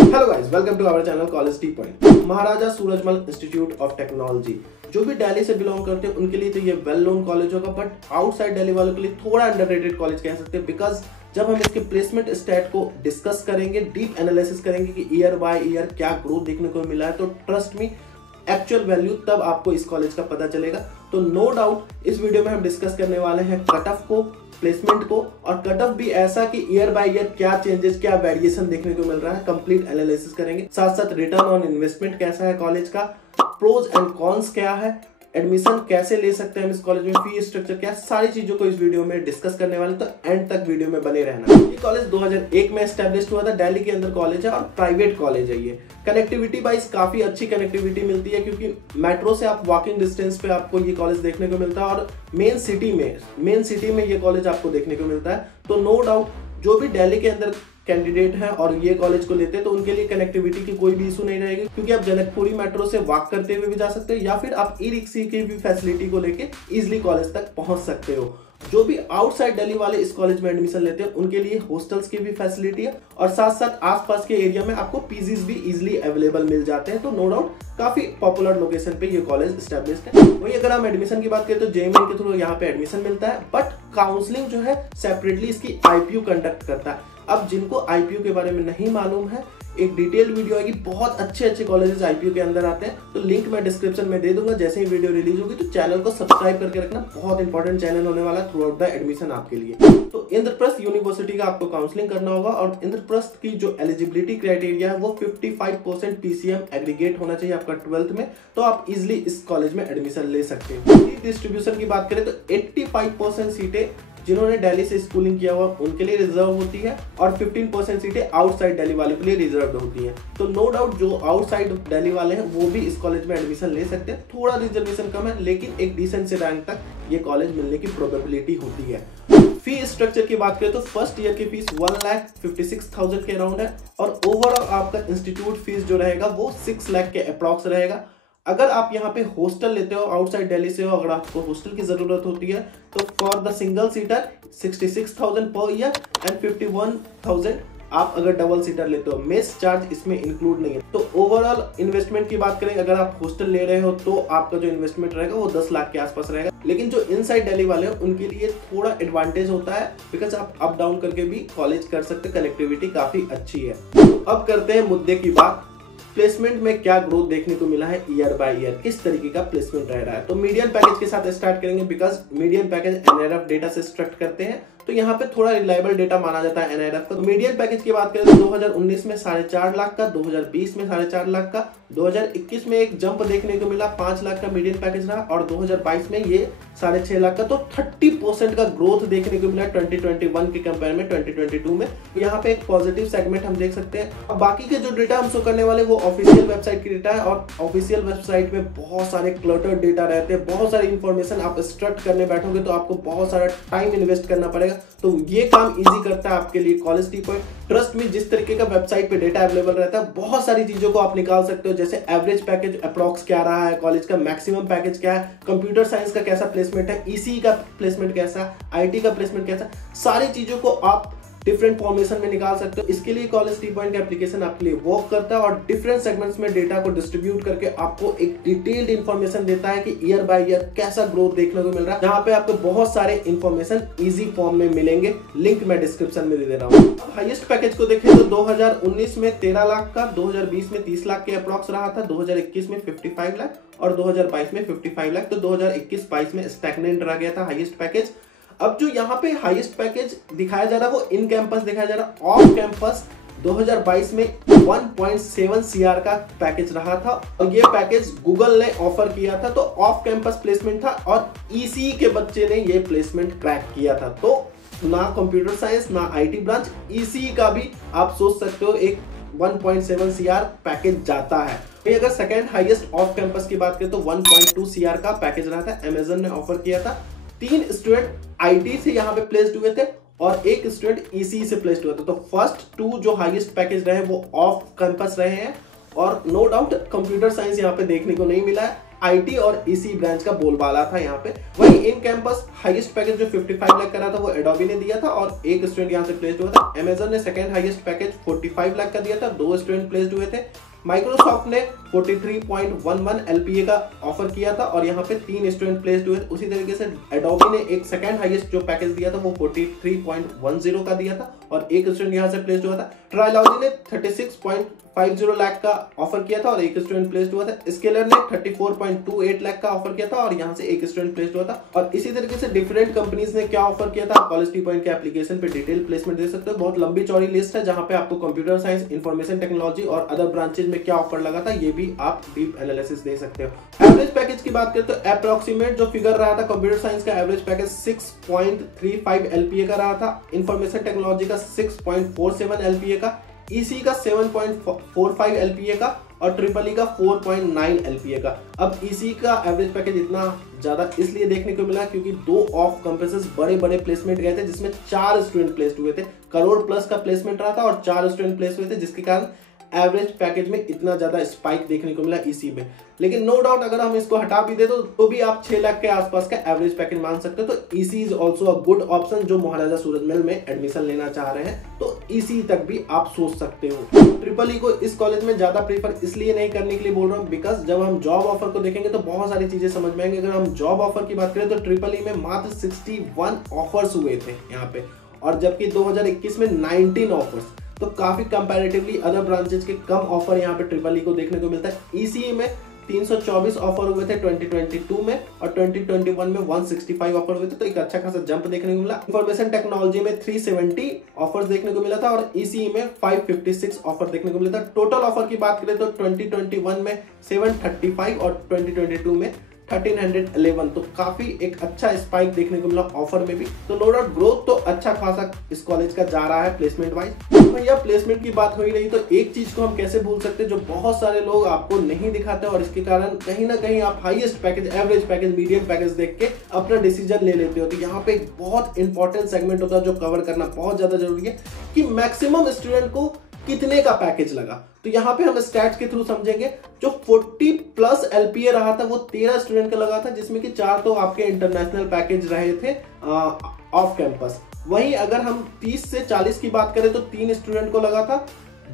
Hello guys, welcome to our channel college T point. Maharaja Surajmal institute of technology जो भी दिल्ली से belong करते हैं उनके लिए तो ये वेल नोन कॉलेज होगा, बट आउटसाइड दिल्ली वालों के लिए थोड़ा अंडररेटेड कॉलेज कह सकते हैं। बिकॉज जब हम इसके प्लेसमेंट स्टैट को डिस्कस करेंगे, डीप एनालिसिस करेंगे कि ईयर बाय ईयर क्या ग्रोथ देखने को मिला है, तो ट्रस्ट मी एक्चुअल वैल्यू तब आपको इस कॉलेज का पता चलेगा। तो नो डाउट इस वीडियो में हम डिस्कस करने वाले हैं कट ऑफ को, प्लेसमेंट को, और कट ऑफ भी ऐसा कि ईयर बाय ईयर क्या चेंजेस, क्या वेरिएशन देखने को मिल रहा है, कंप्लीट एनालिसिस करेंगे। साथ साथ रिटर्न ऑन इन्वेस्टमेंट कैसा है कॉलेज का, प्रोज एंड कॉन्स क्या है, एडमिशन कैसे ले सकते हैं हम इस कॉलेज में, फी स्ट्रक्चर क्या, सारी चीजों को इस वीडियो में डिस्कस करने वाले। तो एंड तक वीडियो में बने रहना। ये कॉलेज 2001 में एस्टैब्लिश हुआ था, दिल्ली के अंदर कॉलेज है और प्राइवेट कॉलेज है। ये कनेक्टिविटी वाइज काफी अच्छी कनेक्टिविटी मिलती है, क्योंकि मेट्रो से आप वॉकिंग डिस्टेंस पे आपको ये कॉलेज देखने को मिलता है और मेन सिटी में ये कॉलेज आपको देखने को मिलता है। तो नो डाउट जो भी दिल्ली के अंदर कैंडिडेट हैं और ये कॉलेज को लेते हैं तो उनके लिए कनेक्टिविटी की कोई भी इशू नहीं रहेगी, क्योंकि आप जनकपुरी मेट्रो से वॉक करते हुए भी जा सकते हो या फिर आप ई रिक्शा की भी फैसिलिटी को लेके इजिली कॉलेज तक पहुंच सकते हो। जो भी आउटसाइड दिल्ली वाले इस कॉलेज में एडमिशन लेते हैं उनके लिए हॉस्टल्स की भी फैसिलिटी है और साथ साथ आसपास के एरिया में आपको पीजीज भी इजिली अवेलेबल मिल जाते हैं। तो नो डाउट काफी पॉपुलर लोकेशन पे ये कॉलेज एस्टैब्लिश्ड है। वही अगर हम एडमिशन की बात करें तो जेईई के थ्रू यहाँ पे एडमिशन मिलता है, बट काउंसलिंग जो है सेपरेटली इसकी आईपीयू कंडक्ट करता है। अब जिनको आईपीयू के बारे में नहीं मालूम है, एक डिटेल वीडियो आएगी, बहुत अच्छे कॉलेजेस आईपीयू के अंदर आते हैं, तो लिंक मैं डिस्क्रिप्शन में दे दूंगा। जैसे ही वीडियो रिलीज होगी तो चैनल को सब्सक्राइब करके रखना, बहुत इंपॉर्टेंट चैनल होने वाला थ्रू आउट द एडमिशन आपके लिए। तो इंद्रप्रस्थ यूनिवर्सिटी का आपको काउंसलिंग करना होगा और इंद्रप्रस्थ की जो एलिजिबिलिटी क्राइटेरिया है वो 55% पीसीएम एग्रीगेट होना चाहिए आपका 12th में, तो आप इजिली इस कॉलेज में एडमिशन ले सकते हैं। सीट डिस्ट्रीब्यूशन की बात करें तो 85% सीटें जिन्होंने दिल्ली से स्कूलिंग किया हुआ उनके लिए रिजर्व होती है और 15% सीटें आउटसाइड दिल्ली वाले के लिए रिजर्व होती हैं। तो नो डाउट जो आउटसाइड दिल्ली वाले हैं वो भी इस कॉलेज में एडमिशन ले सकते हैं। थोड़ा रिजर्वेशन कम है, लेकिन एक डिसेंट से रैंक तक ये कॉलेज मिलने की प्रोबेबिलिटी होती है। फी स्ट्रक्चर की बात करें तो फर्स्ट ईयर की फीस 1,56,000 के अराउंड है और ओवरऑल आपका इंस्टीट्यूट फीस जो रहेगा वो 6 लाख के अप्रॉक्स रहेगा। अगर आप यहाँ पे हॉस्टल लेते हो, आउटसाइड दिल्ली से हो, अगर आपको हॉस्टल की जरूरत होती है तो for the single seater 66,000 per year and 51,000 आप अगर डबल सीटर लेते हो। मेस चार्ज इसमें इंक्लूड नहीं है। तो ओवरऑल इन्वेस्टमेंट की बात करें, अगर आप हॉस्टल ले रहे हो तो आपका जो इन्वेस्टमेंट रहेगा वो 10 लाख के आसपास रहेगा। लेकिन जो इनसाइड दिल्ली वाले हैं उनके लिए थोड़ा एडवांटेज होता है, बिकॉज आप अप डाउन करके भी कॉलेज कर सकते, कनेक्टिविटी काफी अच्छी है। तो अब करते हैं मुद्दे की बात, प्लेसमेंट में क्या ग्रोथ देखने को मिला है ईयर बाय ईयर, किस तरीके का प्लेसमेंट रह रहा है। तो मीडियन पैकेज के साथ स्टार्ट करेंगे, because median package NRF data से स्ट्रक्ट करते हैं तो यहाँ पे थोड़ा रिलायबल डेटा माना जाता है एनआरएफ का। तो मीडियन पैकेज की बात करें तो 2019 में 4.5 लाख का, 2020 में 4.5 लाख का, 2021 में एक जंप देखने को मिला, 5 लाख का मीडियन पैकेज रहा और 2022 में ये 6.5 लाख का। तो 30% का ग्रोथ देखने को मिला 2021 के कंपेयर में 2022 में। यहाँ पे एक पॉजिटिव सेगमेंट हम देख सकते हैं। अब बाकी के जो डेटा हम शो करने वाले वो ऑफिशियल वेबसाइट की डेटा है और ऑफिशियल वेबसाइट में बहुत सारे क्लटर्ड डेटा रहते हैं, बहुत सारी इंफॉर्मेशन आप एक्सट्रैक्ट करने बैठोगे तो आपको बहुत सारा टाइम इन्वेस्ट करना पड़ेगा। तो ये काम इजी करता है आपके लिए कॉलेज टी पॉइंट। ट्रस्ट में जिस तरीके का वेबसाइट पे डेटा अवेलेबल रहता है, बहुत सारी चीजों को आप निकाल सकते हो, जैसे एवरेज पैकेज अप्रॉक्स क्या रहा है कॉलेज का, मैक्सिमम पैकेज क्या है, कंप्यूटर साइंस का कैसा प्लेसमेंट है, ईसी का प्लेसमेंट कैसा, आईटी का प्लेसमेंट कैसा, सारी चीजों को आप डिफरेंट फॉर्मेशन में निकाल सकते हो। इसके लिए कॉलेज टी पॉइंट का एप्लीकेशन आपके लिए वर्क करता है और डिफरेंट सेगमेंट्स में डेटा को डिस्ट्रीब्यूट करके आपको एक डिटेल्ड इंफॉर्मेशन देता है कि ईयर बाय ईयर कैसा ग्रोथ देखने को मिल रहा है, जहां पे आपको बहुत सारे इंफॉर्मेशन इजी फॉर्म में मिलेंगे। लिंक मैं डिस्क्रिप्शन में दे दे रहा हूँ। हाईएस्ट पैकेज को देखें तो 2019 में 13 लाख का, 2020 में 30 लाख के अप्रॉक्स रहा था, 2021 में 55 लाख और 2022 में 55 लाख। तो 2021-22 में स्टैग्नेंट रह गया था हाईएस्ट पैकेज। अब जो यहाँ पे हाईएस्ट पैकेज दिखाया जा रहा है वो इन कैंपस दिखाया जा रहा है। ऑफ कैंपस 2022 में 1.7 CR का पैकेज रहा था और ये पैकेज गूगल ने ऑफर किया था। तो ऑफ कैंपस प्लेसमेंट था और ईसी के बच्चे ने ये प्लेसमेंट क्रैक किया था। तो ना कंप्यूटर साइंस ना आईटी ब्रांच, ईसी का भी आप सोच सकते हो एक 1.7 CR पैकेज जाता है। अगर सेकेंड हाईएस्ट ऑफ कैंपस की बात करें तो 1.2 CR का पैकेज रहा था, अमेजन ने ऑफर किया था। 3 स्टूडेंट आईटी से यहाँ पे प्लेस्ड हुए थे और एक स्टूडेंट ईसी से प्लेस्ड हुआ था। तो फर्स्ट 2 जो हाईएस्ट पैकेज रहे वो ऑफ कैंपस रहे हैं और नो डाउट कंप्यूटर साइंस यहाँ पे देखने को नहीं मिला है। आईटी और ईसी ब्रांच का बोलबाला था यहाँ पे। वही इन कैंपस हाईएस्ट पैकेज जो 55 लाख का रहा था वो एडोबी ने दिया था और एक स्टूडेंट यहाँ से प्लेस्ड हुआ था। अमेजन ने सेकंड हाईएस्ट पैकेज 45 लाख का दिया था, 2 स्टूडेंट प्लेस्ड हुए थे। माइक्रोसॉफ्ट ने 43.11 LPA का ऑफर किया था और यहाँ पे 3 स्टूडेंट प्लेस्ड हुए। उसी तरीके से एडोबी ने एक सेकंड हाईएस्ट जो पैकेज दिया था वो 43.10 का दिया था और एक स्टूडेंट यहाँ से प्लेस्ड हुआ था। ट्रायोलॉजी ने 36.50 लाख का ऑफर किया था और एक स्टूडेंट प्लेस्ड हुआ था। स्केलर ने 34.28 लाख का ऑफर किया था और यहाँ से एक स्टूडेंट प्लेस्ड हुआ था। और इसी तरीके से डिफरेंट कंपनीज ने क्या ऑफर किया था, कॉलेज टी पॉइंट के एप्लीकेशन पे डिटेल प्लेसमेंट दे सकते हो। बहुत लंबी चौड़ी लिस्ट है जहां पे आपको कंप्यूटर साइंस, इंफॉर्मेशन टेक्नोलॉजी और अदर ब्रांचेज में क्या ऑफर लगा था ये भी आप डीप एनालिसिस दे सकते हो। एवरेज पैकेज की बात करें तो अप्रोक्सीमेट जो फिगर रहा था कंप्यूटर साइंस का एवरेज पैकेज 6.35 LPA का रहा था, इंफॉर्मेशन टेक्नोलॉजी का 6.47 LPA का, ईसी का 7.45 LPA का और ट्रिपल ई का 4.9 LPA का। अब ईसी का एवरेज पैकेज इतना ज्यादा इसलिए देखने को मिला क्योंकि 2 ऑफ कैंपसेस बड़े बड़े प्लेसमेंट गए थे जिसमें 4 स्टूडेंट प्लेस्ड हुए थे। करोड़ प्लस का प्लेसमेंट रहा था और 4 स्टूडेंट प्लेस हुए थे जिसके कारण एवरेज पैकेज में इतना ज्यादा स्पाइक देखने को मिला ईसी में। लेकिन नो डाउट अगर हम इसको हटा भी दे तो भी आप 6 लाख के आसपास का एवरेज पैकेज मान सकते हो। तो EC is also a good option जो महाराजा सूरजमल में एडमिशन लेना चाह रहे हैं तो ईसी तक भी आप सोच सकते हो। ट्रिपल ई को इस कॉलेज में ज्यादा प्रीफर इसलिए नहीं करने के लिए बोल रहा हूँ बिकॉज जब हम जॉब ऑफर को देखेंगे तो बहुत सारी चीजें समझ में आएंगे। अगर हम जॉब ऑफर की बात करें तो ट्रिपल ई में मात्र 61 ऑफर्स हुए थे यहाँ पे और जबकि 2021 में 19 ऑफर्स, तो काफी कंपैरेटिवली अदर ब्रांचेस के कम ऑफर यहाँ पे ट्रिपल ई को देखने को मिलता है। ईसीई में 324 ऑफर हुए थे 2022 में और 2021 में 165 ऑफर हुए थे, तो एक अच्छा खासा जंप देखने को मिला। इंफॉर्मेशन टेक्नोलॉजी में 370 ऑफर्स देखने को मिला था और ईसीई में 556 ऑफर देखने को मिला था। टोटल ऑफर की बात करें तो 2021 में 735 और 2022 में 1311, तो काफी एक अच्छा स्पाइक देखने को मिला ऑफर में भी। तो नो डाउट ग्रोथ तो अच्छा खासा इस कॉलेज का जा रहा है प्लेसमेंट वाइज। भैया प्लेसमेंट की बात हो ही रही तो एक चीज को हम कैसे भूल सकते हैं जो बहुत सारे लोग आपको नहीं दिखाते और इसके कारण कहीं ना कहीं आप highest package, average package, medium package देख के अपना डिसीजन ले लेते हो। तो यहाँ पे एक बहुत इंपॉर्टेंट सेगमेंट होता है जो कवर करना बहुत ज्यादा जरूरी है कि मैक्सिमम स्टूडेंट को कितने का पैकेज लगा। तो यहाँ पे हम स्टैट्स के थ्रू समझेंगे। जो 40 प्लस LPA रहा था वो 13 स्टूडेंट का लगा था जिसमें कि 4 तो आपके इंटरनेशनल पैकेज रहे थे ऑफ कैंपस। वहीं अगर हम 30 से 40 की बात करें तो 3 स्टूडेंट को लगा था,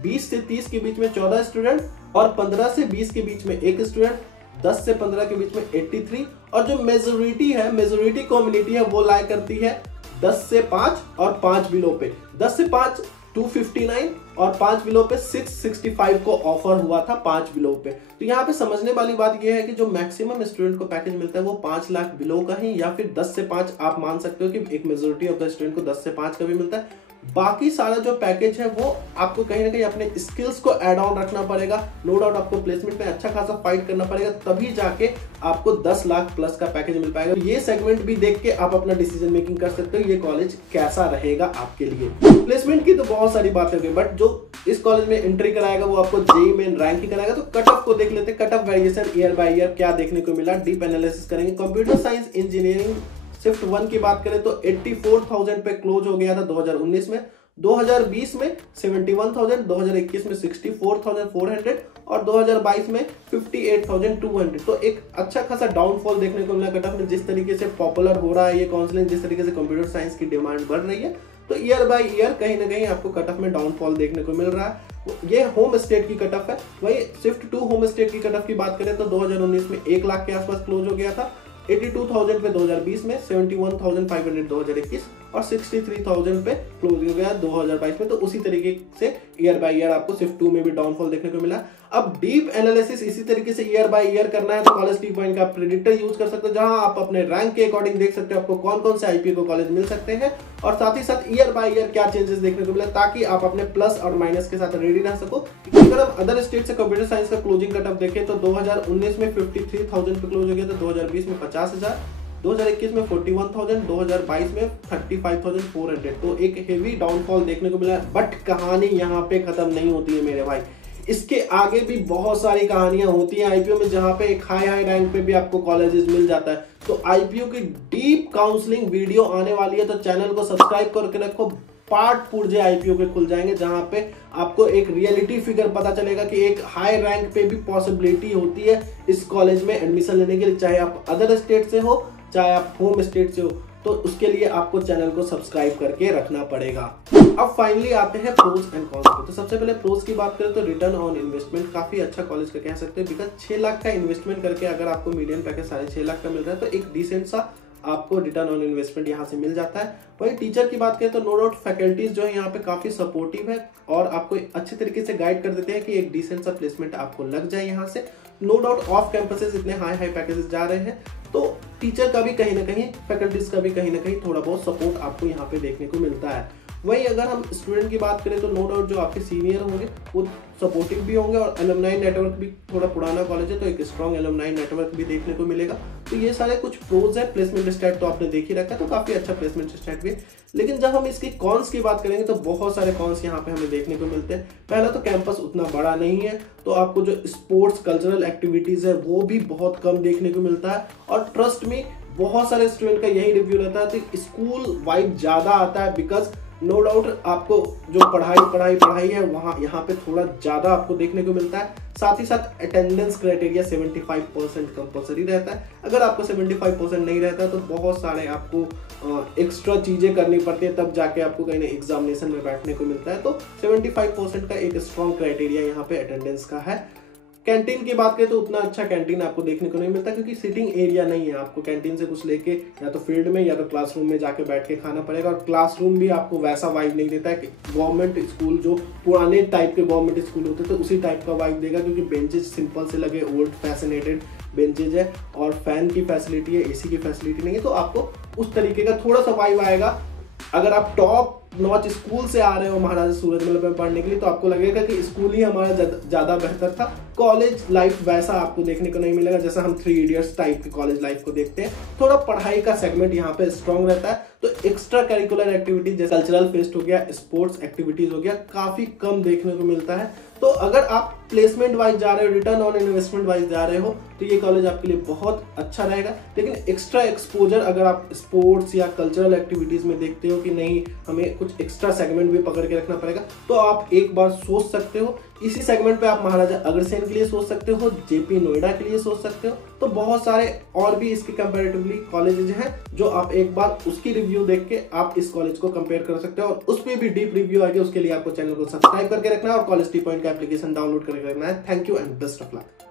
20 से 30 के बीच में 14 स्टूडेंट और 15 से 20 के बीच में 1 स्टूडेंट, 10 से 15 के बीच में 83 और जो मेजोरिटी है, मेजोरिटी कम्युनिटी है वो लाया करती है 10 से 5 और 5 बिलो पे। 10 से 5 259 और 5 बिलो पे 665 को ऑफर हुआ था 5 बिलो पे। तो यहाँ पे समझने वाली बात यह है कि जो मैक्सिमम स्टूडेंट को पैकेज मिलता है वो 5 लाख बिलो का ही या फिर 10 से 5 आप मान सकते हो कि एक मेजोरिटी ऑफ द स्टूडेंट को 10 से 5 का भी मिलता है। बाकी सारा जो पैकेज है वो आपको कहीं ना कहीं अपने स्किल्स को ऐड ऑन रखना पड़ेगा। नो डाउट आपको प्लेसमेंट में अच्छा खासा फाइट करना पड़ेगा तभी जाके आपको 10 लाख प्लस का पैकेज मिल पाएगा। ये सेगमेंट भी देख के आप अपना डिसीजन मेकिंग कर सकते हो ये कॉलेज कैसा रहेगा आपके लिए। प्लेसमेंट की तो बहुत सारी बातें हुई बट जो इस कॉलेज में एंट्री कराएगा वो आपको जेईई मेन रैंक ही कराएगा। तो कट ऑफ को देख लेते हैं, cut off variation year by year क्या देखने को मिला, डीप एनालिसिस करेंगे। कंप्यूटर साइंस इंजीनियरिंग शिफ्ट 1 की बात करें तो 84,000 पे क्लोज हो गया था 2019 में, 2020 में 71,000, 2021 में 64,400 और 2022 में 58,200। तो एक अच्छा खासा डाउनफॉल देखने को मिला कट ऑफ में। जिस तरीके से पॉपुलर हो रहा है ये काउंसलिंग, जिस तरीके से कंप्यूटर साइंस की डिमांड बढ़ रही है तो ईयर बाय ईयर कहीं ना कहीं आपको कट ऑफ में डाउनफॉल देखने को मिल रहा है। ये होम स्टेट की कट ऑफ है। वही शिफ्ट 2 होम स्टेट की कट ऑफ की बात करें तो 2019 में 1 लाख के आसपास क्लोज हो गया था, 82,000 पे 2020 में, 71,500 2021 और 63,000 पे क्लोज हो गया 2022 में। तो उसी तरीके से ईयर बाय ईयर आपको शिफ्ट 2 में भी डाउनफॉल देखने को मिला। अब डीप एनालिसिस इसी तरीके से ईयर बाय ईयर करना है तो कॉलेज टी पॉइंट का प्रेडिक्टर यूज कर सकते हो जहां आप अपने रैंक के अकॉर्डिंग देख सकते हो आपको कौन कौन से आईपीए को कॉलेज मिल सकते हैं और साथ ही साथ ईयर बाय ईयर क्या चेंजेस देखने को मिला ताकि आप अपने प्लस और माइनस के साथ रेडी रह सको। अगर हम अदर स्टेट से कंप्यूटर साइंस का क्लोजिंग कट ऑफ देखें तो 2019 में 53,000 पे क्लोज हो गया था, 2020 में 50,000, 2021 में 41,000, 2022 में 35,400। तो एक हेवी डाउनफॉल देखने को मिला। बट कहानी यहाँ पे खत्म नहीं होती है मेरे भाई, इसके आगे भी बहुत सारी कहानियां होती हैं आईपीओ में जहां पे एक हाई रैंक पे भी आपको कॉलेजेस मिल जाता है। तो आईपीओ की डीप काउंसलिंग वीडियो आने वाली है तो चैनल को सब्सक्राइब करके रखो, पार्ट पुर्जे आईपीओ के खुल जाएंगे, जहां पे आपको एक रियलिटी फिगर पता चलेगा कि एक हाई रैंक पे भी पॉसिबिलिटी होती है इस कॉलेज में एडमिशन लेने के लिए, चाहे आप अदर स्टेट से हो चाहे आप होम स्टेट से हो। तो उसके लिए आपको चैनल को सब्सक्राइब करके रखना पड़ेगा। अब फाइनली आते हैं प्रोज एंड कॉन्स पे। तो सबसे पहले प्रोज की बात करें तो रिटर्न ऑन इन्वेस्टमेंट काफी अच्छा कॉलेज का कह सकते हैं, बिकॉज 6 लाख का इन्वेस्टमेंट करके अगर आपको मीडियम पैकेज 6.5 लाख का मिल रहा है तो एक डिसेंट सा आपको रिटर्न ऑन इन्वेस्टमेंट यहाँ से मिल जाता है। वही टीचर की बात करें तो नो डाउट फैकल्टीज जो है यहाँ पे काफी सपोर्टिव है और आपको अच्छे तरीके से गाइड कर देते हैं कि एक डिसेंट सा प्लेसमेंट आपको लग जाए यहाँ से। नो डाउट ऑफ कैंपसेस इतने हाई पैकेजेस जा रहे हैं तो टीचर का भी कहीं ना कहीं, फैकल्टीज का भी कहीं ना कहीं थोड़ा बहुत सपोर्ट आपको यहाँ पे देखने को मिलता है। वहीं अगर हम स्टूडेंट की बात करें तो नो डाउट जो आपके सीनियर होंगे वो सपोर्टिव भी होंगे और एलुमनाई नेटवर्क भी, थोड़ा पुराना कॉलेज है तो एक स्ट्रॉन्ग एलुमनाई नेटवर्क भी देखने को मिलेगा। तो ये सारे कुछ प्रोज है। प्लेसमेंट स्टैट तो आपने देख ही रखा है, तो काफी अच्छा प्लेसमेंट स्टैट भी है। लेकिन जब हम इसकी कॉन्स की बात करेंगे तो बहुत सारे कॉन्स यहाँ पे हमें देखने को मिलते हैं। पहला तो कैंपस उतना बड़ा नहीं है, तो आपको जो स्पोर्ट्स कल्चरल एक्टिविटीज है वो भी बहुत कम देखने को मिलता है। और ट्रस्ट में बहुत सारे स्टूडेंट का यही रिव्यू रहता है कि स्कूल वाइब ज्यादा आता है, बिकॉज नो डाउट आपको जो पढ़ाई है वहाँ यहाँ पे थोड़ा ज्यादा आपको देखने को मिलता है। साथ ही साथ अटेंडेंस क्राइटेरिया 75% कंपलसरी रहता है। अगर आपको 75% नहीं रहता तो बहुत सारे आपको एक्स्ट्रा चीजें करनी पड़ती है, तब जाके आपको कहीं ना एग्जामिनेशन में बैठने को मिलता है। तो 75% का एक स्ट्रॉन्ग क्राइटेरिया यहाँ पे अटेंडेंस का है। कैंटीन की बात करें तो उतना अच्छा कैंटीन आपको देखने को नहीं मिलता, क्योंकि सिटिंग एरिया नहीं है। आपको कैंटीन से कुछ लेके या तो फील्ड में या तो क्लासरूम में जाके बैठ के खाना पड़ेगा, और क्लासरूम भी आपको वैसा वाइब नहीं देता है कि गवर्नमेंट स्कूल, जो पुराने टाइप के गवर्नमेंट स्कूल होते थे उसी टाइप का वाइब देगा, क्योंकि बेंचेस सिंपल से लगे, ओल्ड फैसिनेटेड बेंचेज है और फैन की फैसिलिटी है, एसी की फैसिलिटी नहीं है। तो आपको उस तरीके का थोड़ा सा वाइब आएगा। अगर आप टॉप नॉच स्कूल से आ रहे हो महाराजा सूरजमल में पढ़ने के लिए तो आपको लगेगा कि स्कूल ही हमारा ज्यादा बेहतर था। कॉलेज लाइफ वैसा आपको देखने को नहीं मिलेगा जैसा हम 3 इडियट्स टाइप के कॉलेज लाइफ को देखते हैं। थोड़ा पढ़ाई का सेगमेंट यहाँ पे स्ट्रॉन्ग रहता है, तो एक्स्ट्रा करिकुलर एक्टिविटीज जैसे कल्चरल फेस्ट हो गया, स्पोर्ट्स एक्टिविटीज हो गया, काफी कम देखने को मिलता है। तो अगर आप प्लेसमेंट वाइज जा रहे हो, रिटर्न ऑन इन्वेस्टमेंट वाइज जा रहे हो, तो ये कॉलेज आपके लिए बहुत अच्छा रहेगा। लेकिन एक्स्ट्रा एक्सपोजर अगर आप स्पोर्ट्स या कल्चरल एक्टिविटीज में देखते हो कि नहीं हमें कुछ एक्स्ट्रा सेगमेंट भी पकड़ के रखना पड़ेगा, तो आप एक बार सोच सकते हो। इसी सेगमेंट पे आप महाराजा अग्रसेन के लिए सोच सकते हो, जेपी नोएडा के लिए सोच सकते हो। तो बहुत सारे और भी इसके कंपैरेटिवली कॉलेजेस हैं जो आप एक बार उसकी रिव्यू देख के आप इस कॉलेज को कंपेयर कर सकते हो, और उस पर भी डीप रिव्यू आएगी। उसके लिए आपको चैनल को सब्सक्राइब करके रखना है और कॉलेज टी पॉइंट का एप्लीकेशन डाउनलोड करके रखना है। Thank you and best of luck.